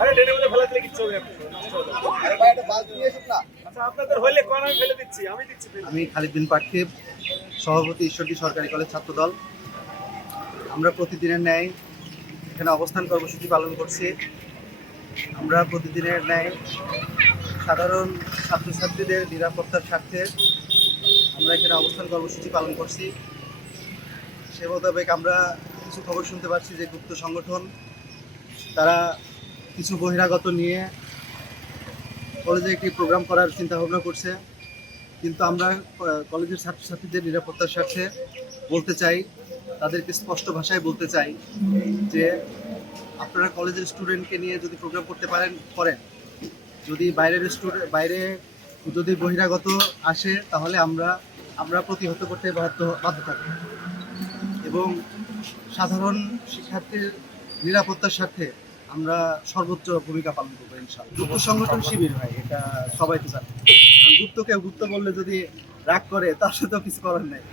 আরে ডেনের মধ্যে ফেলা দিলে কিচ্ছু হবে না, নষ্ট হবে না। আরে ভাই একটা বালতি নিয়ে এসুন না। আচ্ছা আপনাদের হইলে কোন আমি ফেলে দিচ্ছি, আমি দিচ্ছি ফেলে। আমি খালিদ বিন পার্থিব, সভাপতি ঈশ্বরদী সরকারি কলেজ ছাত্রদল। আমরা প্রতিদিনের ন্যায় এখানে অবস্থান কর্মসূচি পালন করছি। আমরা প্রতিদিনের ন্যায় সাধারণ ছাত্রছাত্রীদের নিরাপত্তার স্বার্থে আমরা এখানে অবস্থান কর্মসূচি পালন করছি। সে মোতাবেক আমরা কিছু খবর শুনতে পাচ্ছি যে গুপ্ত সংগঠন তারা কিছু বহিরাগত নিয়ে কলেজে একটি প্রোগ্রাম করার চিন্তা ভাবনা করছে। কিন্তু আমরা কলেজের ছাত্রছাত্রীদের নিরাপত্তার স্বার্থে বলতে চাই, তাদেরকে স্পষ্ট ভাষায় বলতে চাই যে আপনারা কলেজের স্টুডেন্টকে নিয়ে যদি প্রোগ্রাম করতে করেন, যদি বাইরে যদি বহিরাগত আসে তাহলে আমরা প্রতিহত করতে বাধ্য থাকব এবং সাধারণ শিক্ষার্থীর নিরাপত্তার স্বার্থে আমরা সর্বোচ্চ ভূমিকা পালন করবো ইনশাআল্লাহ। গুপ্ত সংগঠন শিবির ভাই, এটা সবাই তো জানে। গুপ্ত বললে যদি রাগ করে তার সাথেও কিছু করার নেই।